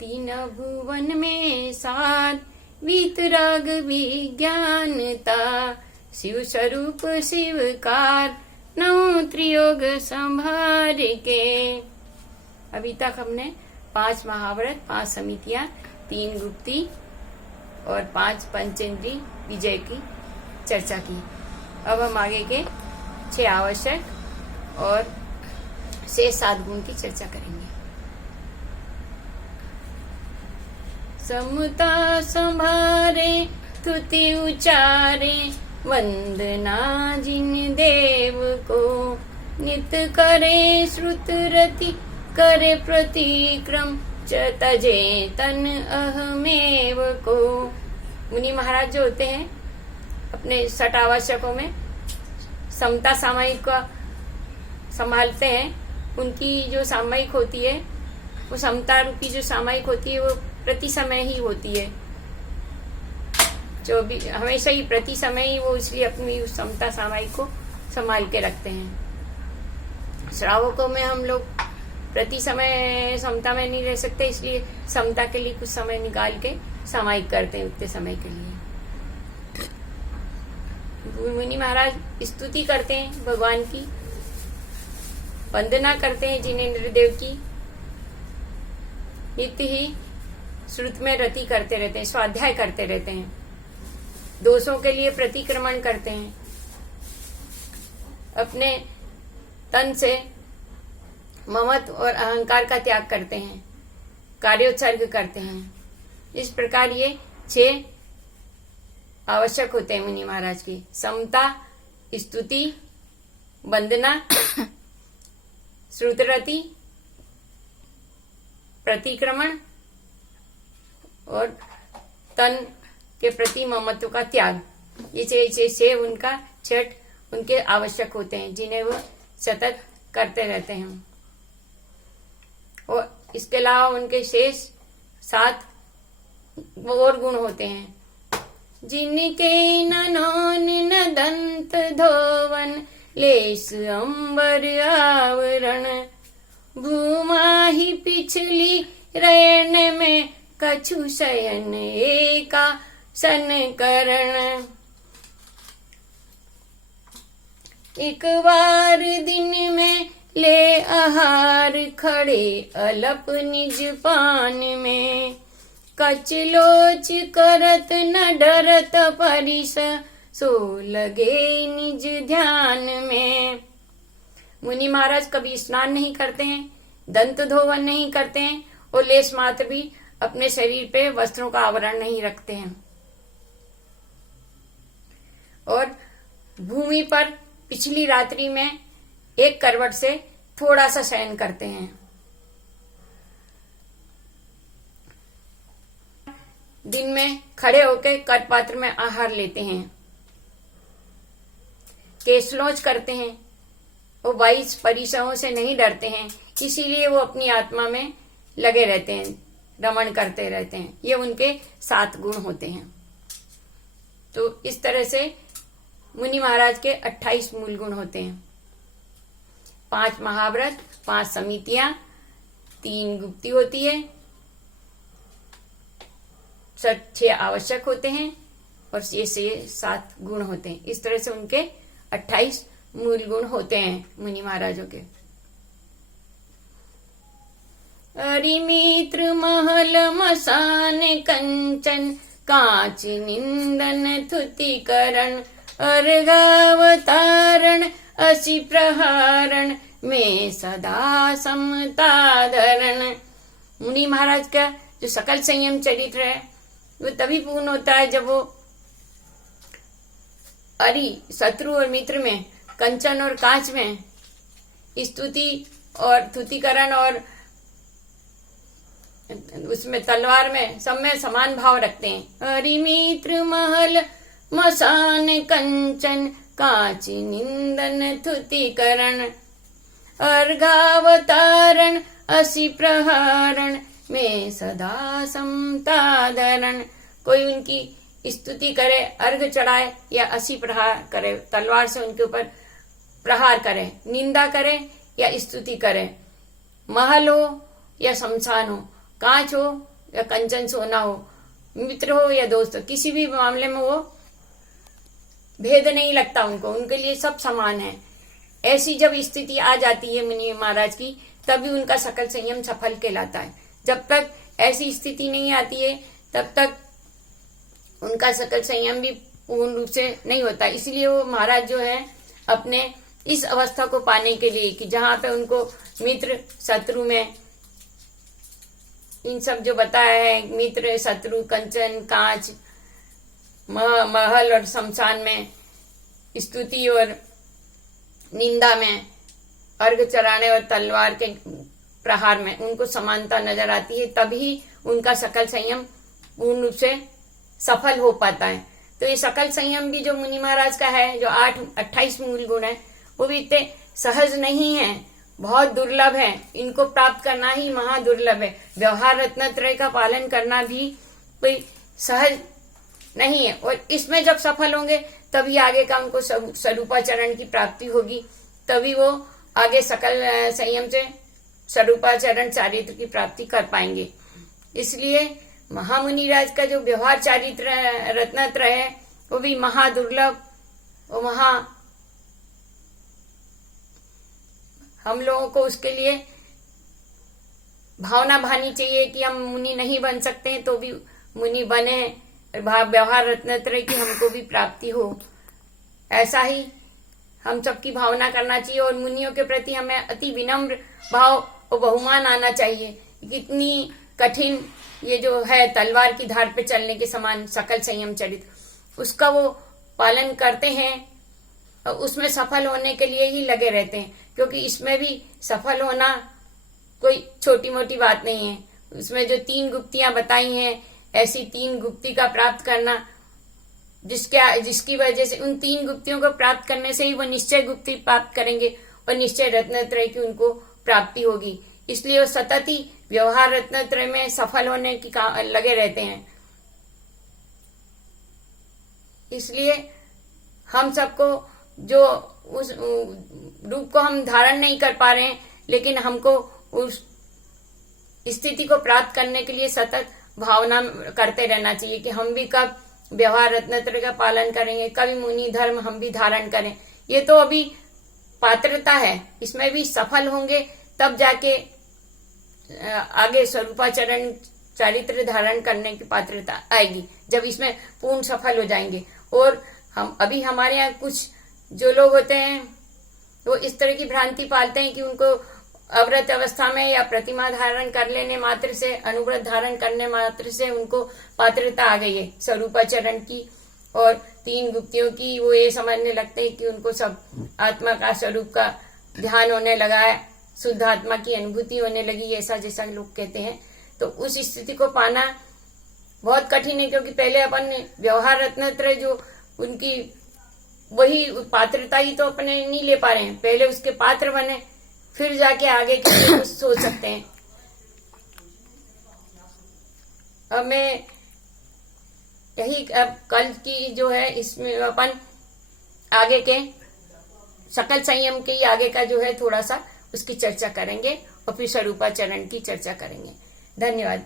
तीन भुवन में सात वीतराग विज्ञानता, शिव स्वरूप शिवकार नौ त्रियोग संभार के। अभी तक हमने 5 महाव्रत, 5 समितियां, 3 गुप्ती और 5 पंचेंद्री विजय की चर्चा की। अब हम आगे के 6 आवश्यक और 6-7 गुण की चर्चा करेंगे। समता संभारे स्तुति उचारे, वंदना जिन देव को, नित करे श्रुत रति करे प्रतिक्रम, च तजे तन अहमेव को। मुनि महाराज जो होते हैं अपने 6 आवश्यकों में समता सामयिक का संभालते हैं। उनकी जो सामयिक होती है वो समता रूपी जो सामयिक होती है वो प्रति समय ही होती है, जो भी हमेशा ही प्रति समय ही वो इसलिए अपनी उस समता सामयिक को संभाल के रखते हैं। श्रावकों में हम लोग प्रति समय समता में नहीं रह सकते, इसलिए समता के लिए कुछ समय निकाल के सामयिक करते हैं उतने समय के लिए। मुनि महाराज स्तुति करते हैं भगवान की, वंदना करते हैं जिनेंद्र देव की, नित्य ही श्रुत में रति करते रहते हैं, स्वाध्याय करते रहते हैं, दोषों के लिए प्रतिक्रमण करते हैं, अपने तन से ममत्व और अहंकार का त्याग करते हैं, कार्योत्सर्ग करते हैं। इस प्रकार ये 6 आवश्यक होते हैं मुनि महाराज की। समता, स्तुति, वंदना, श्रुतरति, प्रतिक्रमण और तन के प्रति ममत्व का त्याग। ये 6 उनका छठ उनके आवश्यक होते हैं, जिन्हें वो सतत करते रहते हैं। और इसके अलावा उनके शेष 7 और गुण होते हैं। जिनके ननौन न दंत धोवन, लेस अंबर आवरण, भूमा ही पिछली रैन में, कछु शयन एका सन करण। एक बार दिन में ले आहार, खड़े अलप निज पान में, कचलोच करत न डरत परिस, सो लगे निज ध्यान में। मुनि महाराज कभी स्नान नहीं करते हैं, दंत धोवन नहीं करते हैं और लेस मात्र भी अपने शरीर पे वस्त्रों का आवरण नहीं रखते हैं, और भूमि पर पिछली रात्रि में एक करवट से थोड़ा सा शयन करते हैं। दिन में खड़े होकर करपात्र में आहार लेते हैं, केशलोच करते हैं और 22 परिसरों से नहीं डरते हैं, इसीलिए वो अपनी आत्मा में लगे रहते हैं, रमण करते रहते हैं। ये उनके 7 गुण होते हैं। तो इस तरह से मुनि महाराज के 28 मूल गुण होते हैं। 5 महाव्रत, 5 समितियां, 3 गुप्ती होती है, 6 आवश्यक होते हैं और ये 7 गुण होते हैं। इस तरह से उनके 28 मूल गुण होते हैं मुनि महाराजों के। अरिमित्र महल मसान कंचन, कांच निंदन थुतिकरण, अर्घावतारण असि प्रहारण, में सदा समता धरण। मुनि महाराज का जो सकल संयम चरित्र है वो तभी पूर्ण होता है जब वो शत्रु और मित्र में, कंचन और कांच में, स्तुति और थुतिकरण और उसमें तलवार में, सब में समान भाव रखते हैं। अरिमित्र महल मसान कंचन, कांच निंदन थुतिकरण, अर्घावतारण असि प्रहारण, में सदा समता धरण। कोई उनकी स्तुति करे, अर्घ चढ़ाए या असि प्रहार करे, तलवार से उनके ऊपर प्रहार करे, निंदा करे या स्तुति करे, महल हो या शमशान हो, कांच हो या कंचन सोना हो, मित्र हो या दोस्त हो, किसी भी मामले में वो भेद नहीं लगता उनको, उनके लिए सब समान है। ऐसी जब स्थिति आ जाती है मुनि महाराज की, तभी उनका सकल संयम सफल कहलाता है। जब तक ऐसी स्थिति नहीं आती है तब तक उनका सकल संयम भी पूर्ण रूप से नहीं होता। इसलिए वो महाराज जो है अपने इस अवस्था को पाने के लिए कि जहां पे उनको मित्र शत्रु में इन सब जो बताया है, मित्र शत्रु कंचन कांच महल और शमशान में, स्तुति और निंदा में, अर्घ चढ़ाने और तलवार के प्रहार में उनको समानता नजर आती है, तभी उनका सकल संयम पूर्ण रूप से सफल हो पाता है। तो ये सकल संयम भी जो मुनि महाराज का है, जो 28 मूल गुण है, वो भी इतने सहज नहीं है, बहुत दुर्लभ है। इनको प्राप्त करना ही महादुर्लभ है। व्यवहार रत्नत्रय का पालन करना भी कोई सहज नहीं है, और इसमें जब सफल होंगे तभी आगे का उनको स्वरूपाचरण की प्राप्ति होगी, तभी वो आगे सकल संयम से स्वरूपाचरण चारित्र की प्राप्ति कर पाएंगे। इसलिए महामुनि राज का जो व्यवहार चारित्र रत्नत्रय है वो भी महादुर्लभ, वो हम लोगों को उसके लिए भावना भानी चाहिए कि हम मुनि नहीं बन सकते हैं तो भी मुनि बने, व्यवहार रत्नत्रय की हमको भी प्राप्ति हो। ऐसा ही हम सबकी भावना करना चाहिए, और मुनियों के प्रति हमें अति विनम्र भाव और बहुमान आना चाहिए। कितनी कठिन ये जो है तलवार की धार पे चलने के समान सकल संयम चरित्र, उसका वो पालन करते हैं और उसमें सफल होने के लिए ही लगे रहते हैं, क्योंकि इसमें भी सफल होना कोई छोटी मोटी बात नहीं है। उसमें जो 3 गुप्तियां बताई हैं, ऐसी 3 गुप्ती का प्राप्त करना, जिसकी वजह से उन 3 गुप्तियों को प्राप्त करने से ही वो निश्चय गुप्ति प्राप्त करेंगे और निश्चय रत्नत्रय की उनको प्राप्ति होगी। इसलिए वो सतत ही व्यवहार रत्नत्रय में सफल होने की लगे रहते हैं। इसलिए हम सबको जो उस रूप को हम धारण नहीं कर पा रहे हैं, लेकिन हमको उस स्थिति को प्राप्त करने के लिए सतत भावना करते रहना चाहिए कि हम भी कब व्यवहार रत्नत्रय का पालन करेंगे, कभी मुनि धर्म हम भी धारण करें। ये तो अभी पात्रता है, इसमें भी सफल होंगे तब जाके आगे स्वरूपाचरण चारित्र धारण करने की पात्रता आएगी, जब इसमें पूर्ण सफल हो जाएंगे। और हम अभी हमारे यहाँ कुछ जो लोग होते हैं वो इस तरह की भ्रांति पालते हैं कि उनको अव्रत अवस्था में या प्रतिमा धारण कर लेने मात्र से, अनुव्रत धारण करने मात्र से उनको पात्रता आ गई है स्वरूपाचरण की और 3 गुप्तियों की। वो ये समझने लगते हैं कि उनको सब आत्मा का स्वरूप का ध्यान होने लगा है, शुद्ध आत्मा की अनुभूति होने लगी, ऐसा जैसा लोग कहते हैं। तो उस स्थिति को पाना बहुत कठिन है, क्योंकि पहले अपन व्यवहार रत्नत्रय जो उनकी वही पात्रता ही तो अपने नहीं ले पा रहे हैं, पहले उसके पात्र बने फिर जाके आगे के लिए कुछ सोच सकते हैं। अब मैं यही अब कल की जो है इसमें अपन आगे के सकल संयम के आगे का जो है थोड़ा सा उसकी चर्चा करेंगे और फिर स्वरूपाचरण की चर्चा करेंगे। धन्यवाद।